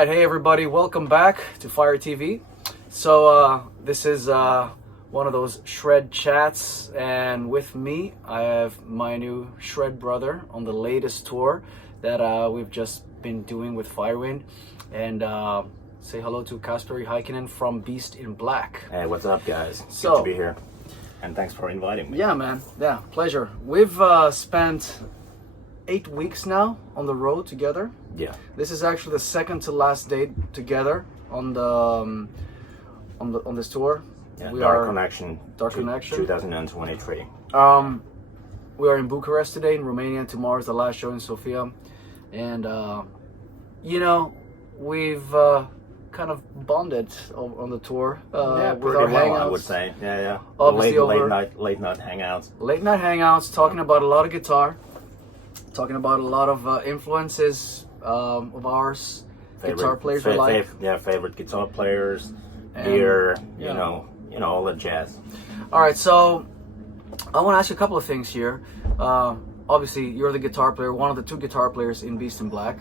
right, hey everybody, welcome back to Fire TV. So this is one of those shred chats, and with me I have my new shred brother on the latest tour that we've just been doing with Firewind. And say hello to Kasperi Heikkinen from Beast in Black. Hey, what's up, guys? So, good to be here, and thanks for inviting me. Yeah, man. Yeah, pleasure. We've spent 8 weeks now on the road together. Yeah. This is actually the second to last day together on the on this tour. Yeah, we Dark are Connection. Dark Connection. 2023. We are in Bucharest today, in Romania. Tomorrow is the last show in Sofia, and you know, we've kind of bonded on the tour Yeah, with pretty our well, hangouts. I would say. Yeah. Obviously late night hangouts. Late night hangouts, talking about a lot of guitar, talking about a lot of influences of ours, guitar players we like. Favorite guitar players, And, gear, yeah. you know, all the jazz. All right, so I want to ask you a couple of things here. Obviously, you're the guitar player, one of the two guitar players in Beast in Black,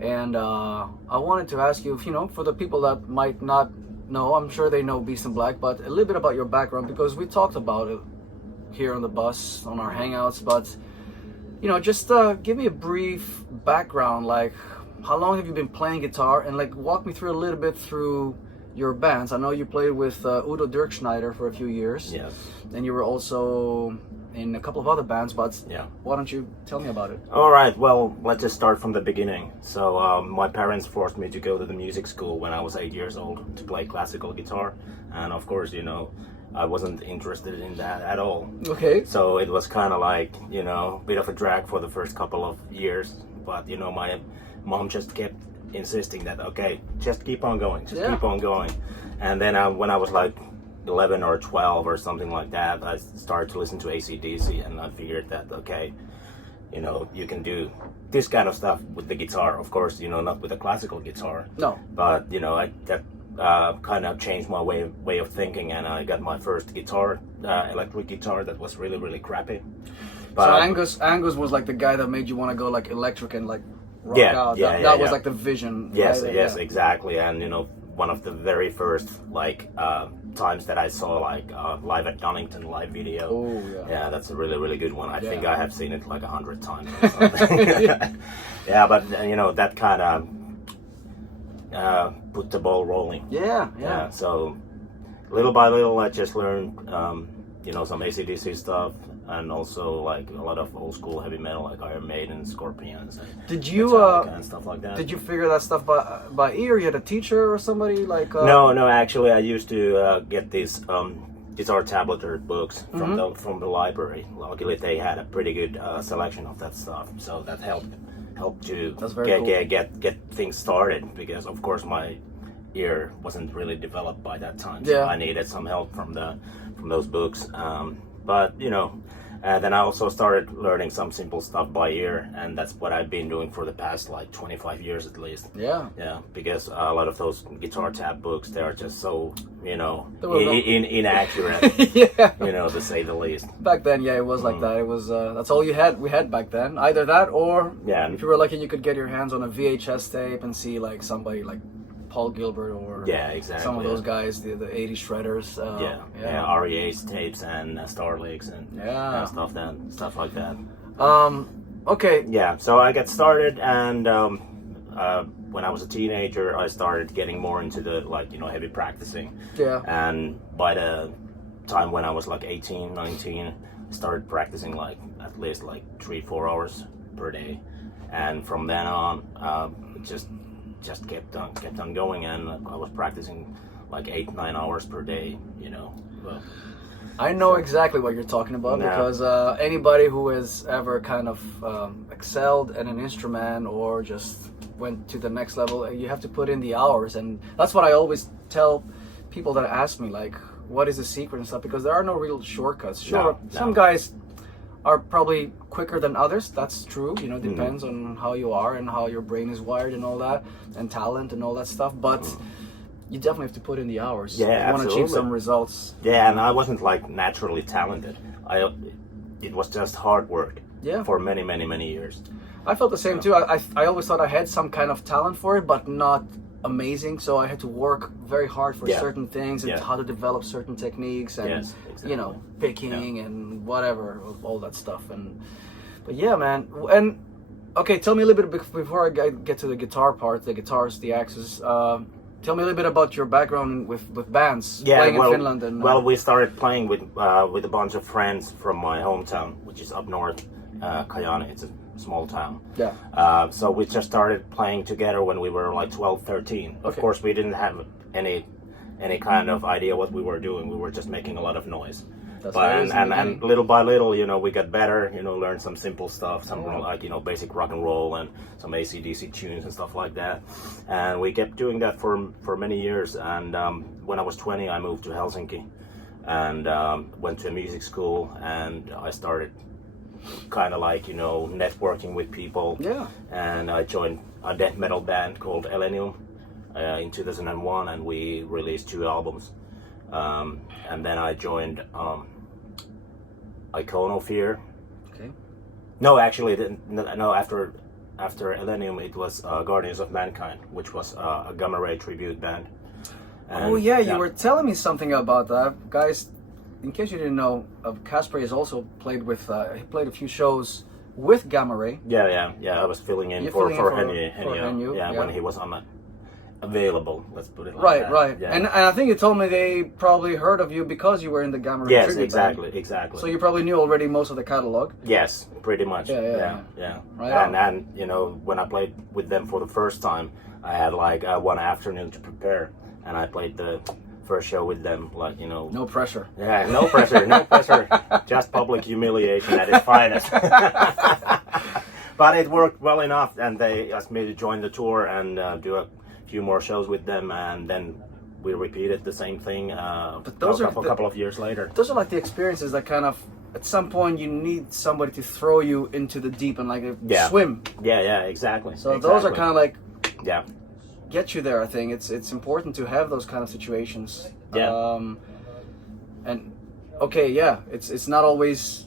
and I wanted to ask you, if, you know, for the people that might not know, I'm sure they know Beast in Black, but a little bit about your background, because we talked about it here on the bus, on our hangouts, but you know, just give me a brief background, like how long have you been playing guitar, and like walk me through a little bit through your bands. I know you played with Udo Dirkschneider for a few years. Yes. And you were also in a couple of other bands, but Yeah. why don't you tell me about it? All right, well, let's just start from the beginning. So my parents forced me to go to the music school when I was 8 years old to play classical guitar. And of course, you know, I wasn't interested in that at all. Okay. So it was kind of like, you know, a bit of a drag for the first couple of years. But, you know, my mom just kept insisting that, okay, just keep on going, keep on going. And then when I was like 11 or 12 or something like that, I started to listen to AC/DC, and I figured that, okay, you know, you can do this kind of stuff with the guitar. Of course, you know, not with a classical guitar. No. But, you know, that kind of changed my way of thinking, and I got my first guitar, electric guitar that was really, really crappy. But, So Angus was like the guy that made you want to go like electric and like rock out. That was like the vision. Yes, right? yes, exactly. And you know, one of the very first like times that I saw like live at Donington live video. Oh yeah. Yeah, that's a really, really good one. I think I have seen it like 100 times or something. Yeah, but you know, that kind of put the ball rolling. Yeah. So little by little, I just learned, you know, some AC/DC stuff, and also like a lot of old school heavy metal, like Iron Maiden, Scorpions, and Did you Metallica and stuff like that. Did you figure that stuff by ear? You had a teacher or somebody like? No. Actually, I used to get these guitar tablature books from the library. Luckily, they had a pretty good selection of that stuff, so that helped to get things started. Because of course my ear wasn't really developed by that time, so I needed some help from those books. But you know. Then I also started learning some simple stuff by ear, and that's what I've been doing for the past like 25 years at least. Yeah. Because a lot of those guitar tab books, they are just so, you know, inaccurate. Yeah. You know, to say the least. Back then, yeah, it was like that. It was that's all we had back then. Either that, or if you were lucky, you could get your hands on a VHS tape and see like somebody like Paul Gilbert or exactly. some of those guys, the 80s shredders. REA's tapes and Starleaks and stuff like that. Okay. Yeah, so I got started, and when I was a teenager, I started getting more into the like, you know, heavy practicing. Yeah. And by the time when I was like 18, 19, I started practicing like at least like 3-4 hours per day, and from then on, just kept on going, and I was practicing like 8-9 hours per day, you know. Well, I know exactly what you're talking about, because anybody who has ever kind of excelled at an instrument or just went to the next level, you have to put in the hours, and that's what I always tell people that ask me, like, what is the secret and stuff, because there are no real shortcuts. Some guys are probably quicker than others. That's true. You know, depends on how you are and how your brain is wired and all that, and talent and all that stuff. But you definitely have to put in the hours. Yeah, you want to achieve some results. Yeah, and I wasn't like naturally talented. It was just hard work. Yeah. For many years. I felt the same too. I always thought I had some kind of talent for it, but not amazing. So I had to work very hard for certain things and Yeah. how to develop certain techniques and Yes, exactly. you know, picking and whatever, all that stuff. But yeah, man. And okay, tell me a little bit before I get to the guitar part, the guitars, the axes. Tell me a little bit about your background with bands playing in Finland. And well, we started playing with a bunch of friends from my hometown, which is up north, Kajaani. It's a small town. Yeah. So we just started playing together when we were like 12, 13. Of course, we didn't have any kind of idea what we were doing. We were just making a lot of noise. And little by little, you know, we got better, you know, learned some simple stuff, some like, you know, basic rock and roll and some AC/DC tunes and stuff like that. And we kept doing that for many years. And when I was 20, I moved to Helsinki and went to a music school, and I started kind of like, you know, networking with people. Yeah. And I joined a death metal band called Elenium in 2001, and we released 2 albums. And then I joined Iconofear. Okay. No, actually, no. After Elenium, it was Guardians of Mankind, which was a gamma ray tribute band. And, you were telling me something about that, guys. In case you didn't know, Kasperi has also played with. He played a few shows with Gamma Ray. Yeah. I was filling in for Henyo. Yeah, when he was available. Let's put it like that. Right. Yeah. And I think you told me they probably heard of you because you were in the Gamma Ray. Yes, tribute exactly. band. So you probably knew already most of the catalog. Yes, pretty much. Yeah. Right. And you know, when I played with them for the first time, I had like one afternoon to prepare, and I played the first show with them, like, you know. No pressure. Yeah, no pressure, just public humiliation at its finest. But it worked well enough, and they asked me to join the tour and do a few more shows with them, and then we repeated the same thing a couple of years later. Those are like the experiences that kind of, at some point, you need somebody to throw you into the deep and like swim. Yeah, exactly. So those are kind of like get you there. I think it's important to have those kind of situations. Yeah. And okay, it's not always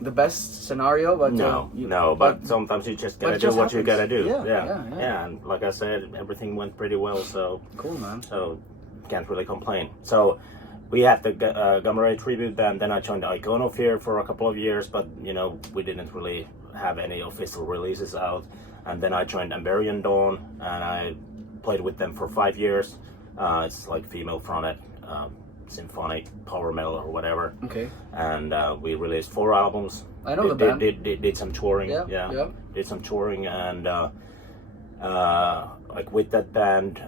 the best scenario, but but sometimes you just gotta do what you gotta do. Yeah. And like I said, everything went pretty well. So cool, man. So can't really complain. So we had the Gamma Ray tribute band. Then I joined Iconofear for a couple of years, but you know, we didn't really have any official releases out. And then I joined Amberian Dawn, and I played with them for 5 years. It's like female fronted symphonic power metal or whatever. Okay. And we released 4 albums. I know the band. Did some touring. Yeah. Did some touring, and like with that band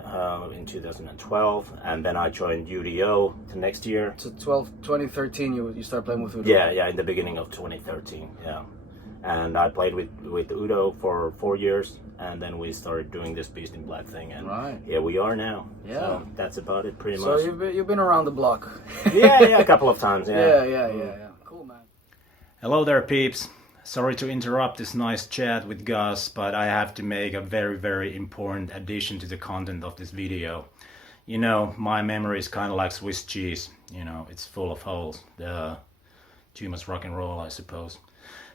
in 2012, and then I joined UDO the next year. So 2013 you started playing with Udo. Yeah, in the beginning of 2013. Yeah. And I played with Udo for 4 years, and then we started doing this Beast in Black thing, and here we are now. Yeah. So that's about it, pretty much. So you've been around the block. yeah, a couple of times. Yeah. Cool, man. Hello there, peeps. Sorry to interrupt this nice chat with Gus, but I have to make a very, very important addition to the content of this video. You know, my memory is kind of like Swiss cheese. You know, it's full of holes. Too much rock and roll, I suppose.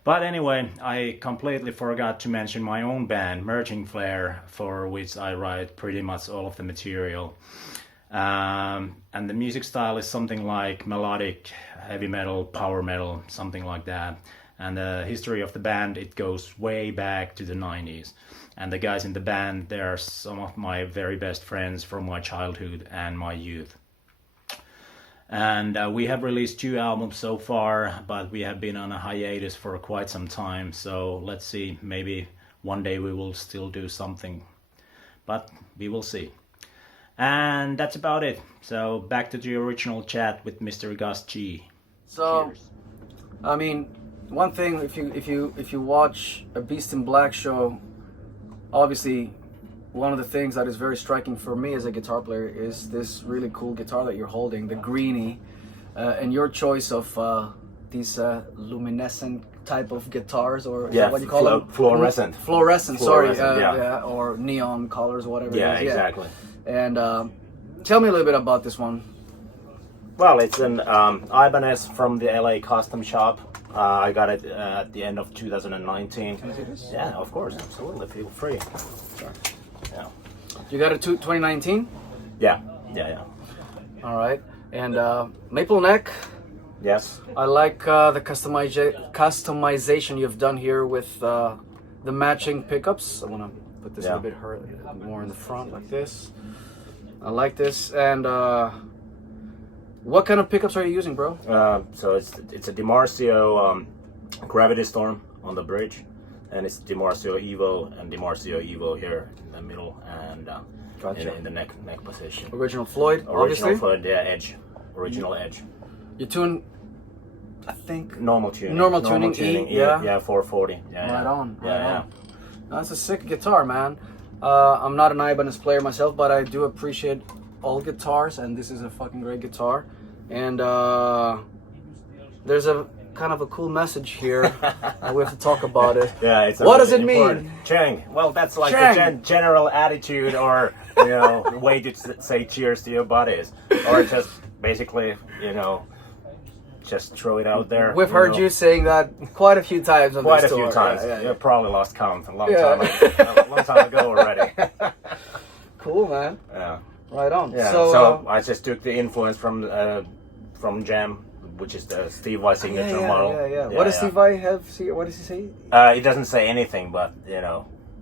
But anyway, I completely forgot to mention my own band, Merging Flare, for which I write pretty much all of the material. And the music style is something like melodic, heavy metal, power metal, something like that. And the history of the band, it goes way back to the 90s. And the guys in the band, they are some of my very best friends from my childhood and my youth. And we have released 2 albums so far, but we have been on a hiatus for quite some time. So let's see, maybe one day we will still do something, but we will see. And that's about it. So back to the original chat with Mr. Gus G. So, cheers. I mean, one thing, if you watch a Beast in Black show, obviously one of the things that is very striking for me as a guitar player is this really cool guitar that you're holding, the Greenie, and your choice of these luminescent type of guitars, or what do you call them? Fluorescent. Fluorescent, sorry, or neon colors, whatever. Yeah, it is. exactly. And tell me a little bit about this one. Well, it's an Ibanez from the LA Custom Shop. I got it at the end of 2019. Can I see this? Yeah, of course, absolutely. Feel free. Sure. Yeah. You got a 2019? Yeah. All right. And maple neck. Yes. I like the customization you've done here with the matching pickups. I want to put this a bit more in the front like this. I like this. And what kind of pickups are you using, bro? So it's a DiMarzio Gravity Storm on the bridge, and it's DiMarzio Evo and DiMarzio Evo here in the middle and in the neck position. Original Floyd, Original obviously. Floyd, Edge. Original Edge. You tune, I think. Normal tuning. Normal tuning, Yeah, 440. Yeah, Right on. Yeah. That's a sick guitar, man. I'm not an Ibanez player myself, but I do appreciate all guitars, and this is a fucking great guitar. And there's a kind of a cool message here. We have to talk about it. Yeah, it's what does it important. mean? Chang. Well, that's like Chang. the general attitude or way to say cheers to your buddies, or just basically just throw it out there. We've heard you saying that quite a few times on quite this a tour. few times. Yeah. You probably lost count a long time ago already. Cool, man. Yeah. Right on. Yeah. So, I just took the influence from Jam, which is the Steve Vai signature model. Yeah. What does Steve Vai have? What does he say? It doesn't say anything, but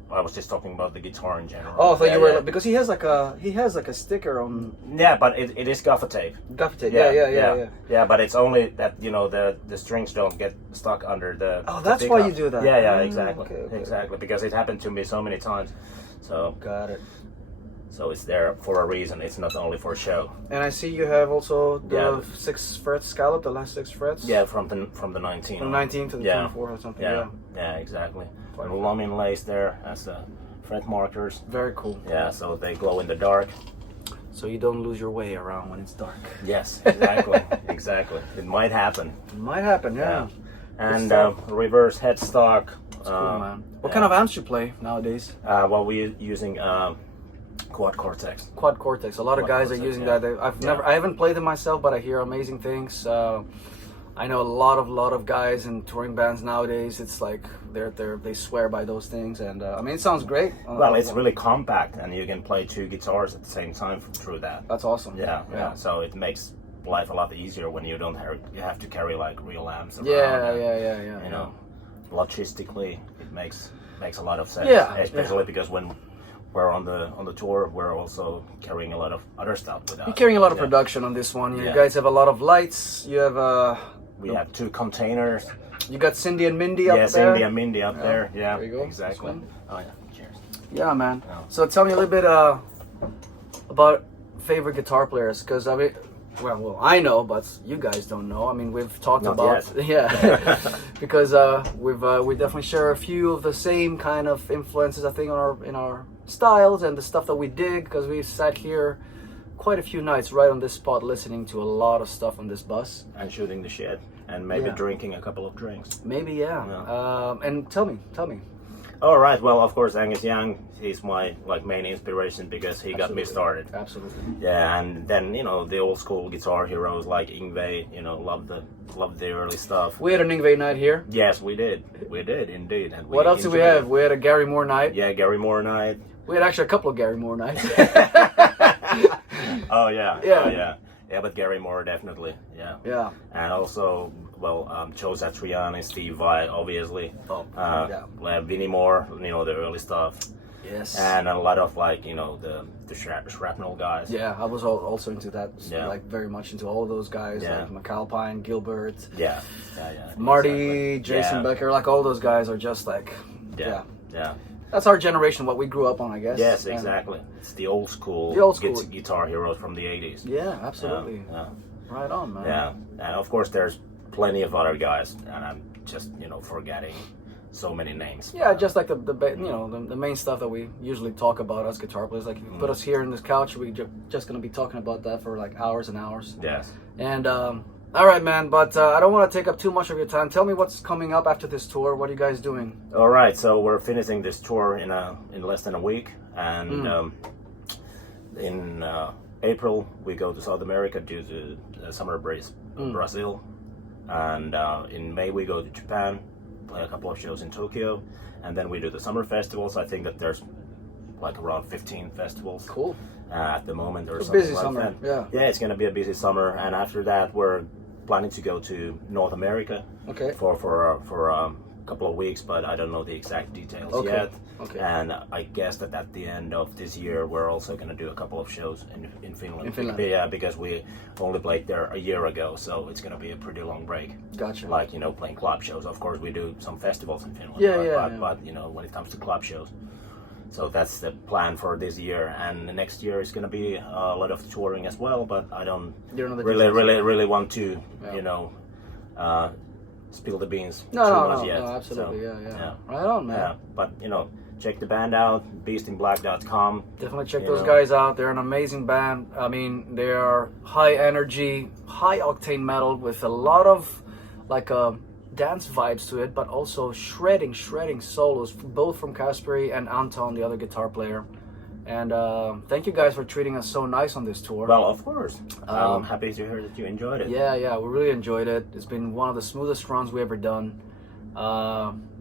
I was just talking about the guitar in general. Oh, I thought you were because he has like a sticker on. Yeah, but it is gaffer tape. Gaffer tape. Yeah. Yeah, but it's only that the strings don't get stuck under the. Oh, that's the why pickup. you do that. Yeah, exactly. Okay. Exactly, because it happened to me so many times. So got it. So it's there for a reason. It's not only for show. And I see you have also the 6 frets scallop, the last 6 frets. Yeah, from the 19. From 19 to the 24 or something. Yeah, exactly. And lumin lace there as the fret markers. Very cool. Yeah, so they glow in the dark. So you don't lose your way around when it's dark. Yes, exactly. Exactly. It might happen. It might happen, yeah. And reverse headstock. That's cool, man. What kind of amps you play nowadays? Well, we're using Quad Cortex. Quad Cortex. A lot of guys are using that. I haven't played them myself, but I hear amazing things. I know a lot of guys in touring bands nowadays. It's like they swear by those things, and I mean it sounds great. Well, it's really compact, and you can play 2 guitars at the same time through that. That's awesome. Yeah. So it makes life a lot easier when you don't have to carry like real amps around. Yeah. You know, logistically, it makes a lot of sense. Yeah, especially because when we're on the tour, we're also carrying a lot of other stuff with us. You're carrying a lot of production on this one. You guys have a lot of lights. You have we have 2 containers. You got Cindy and Mindy up there. Yeah, Cindy and Mindy up there. Yeah, there you go. Exactly. Oh yeah. Cheers. Yeah, man. Oh. So tell me a little bit about favorite guitar players, because I mean, well, I know, but you guys don't know. I mean, we've talked Not about yet. because we definitely share a few of the same kind of influences, I think, in our styles and the stuff that we dig, because we sat here quite a few nights right on this spot listening to a lot of stuff on this bus and shooting the shit and maybe drinking a couple of drinks. Maybe and tell me. All right. Well, of course, Angus Young. He's my main inspiration because he got me started. Absolutely. Yeah, and then the old school guitar heroes like Yngwie. Loved the early stuff. We had an Yngwie night here. Yes, we did. We did indeed. And what else did we have? We had a Gary Moore night. Yeah, Gary Moore night. We had actually a couple of Gary Moore nights. Oh yeah. Yeah, but Gary Moore definitely. Yeah. And also, Joe Satriani, Steve Vai, obviously. Vinnie Moore, the early stuff. Yes. And a lot of the shrapnel guys. Yeah, I was also into that. Yeah. Very much into all of those guys, like McAlpine, Gilbert. Yeah. Marty, exactly. Jason Becker, all those guys are just Yeah. That's our generation, what we grew up on, I guess. Yes, exactly. It's the old school, guitar heroes from the 80s. Yeah, absolutely. Yeah. Right on, man. Yeah, and of course there's plenty of other guys, and I'm just forgetting so many names. Yeah, just like the main stuff that we usually talk about as guitar players. Like if you put us here in this couch, we're just gonna be talking about that for hours and hours. Yes. And all right, man, but I don't want to take up too much of your time. Tell me what's coming up after this tour. What are you guys doing? All right, so we're finishing this tour in less than a week, and in April we go to South America due to the summer breeze in Brazil, and in May we go to Japan, play a couple of shows in Tokyo, and then we do the summer festivals. I think that there's like around 15 festivals. Cool. At the moment, or It's something busy like summer. that. Yeah. Yeah, it's gonna be a busy summer, and after that, we're planning to go to North America Okay. for a couple of weeks, but I don't know the exact details Okay. yet. Okay. And I guess that at the end of this year, we're also gonna do a couple of shows in Finland. In Finland. Yeah, because we only played there a year ago, so it's gonna be a pretty long break. Gotcha. Like, you know, playing club shows. Of course, we do some festivals in Finland. Yeah, but, yeah, but, yeah. but you know, when it comes to club shows. So that's the plan for this year, and the next year is going to be a lot of touring as well. But I don't You don't know the really want to, Yeah. you know, spill the beans No, too no, much no, yet. no, absolutely, So, yeah. Right on, man. Yeah, but you know, check the band out, beastinblack.com. Definitely check You those know. guys out. They're an amazing band. I mean, they are high energy, high octane metal with a lot of like dance vibes to it, but also shredding solos, both from Kasperi and Anton, the other guitar player. And thank you guys for treating us so nice on this tour. Well, of course. I'm happy to hear that you enjoyed it. Yeah, we really enjoyed it. It's been one of the smoothest runs we ever done.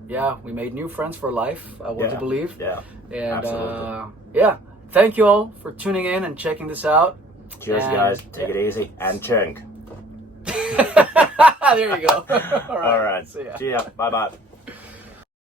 Yeah, we made new friends for life, I want to believe. Yeah. And absolutely. yeah, thank you all for tuning in and checking this out. Cheers, And- guys. Take it easy and chunk. There you go. All right. All right. See ya. See ya. Bye bye.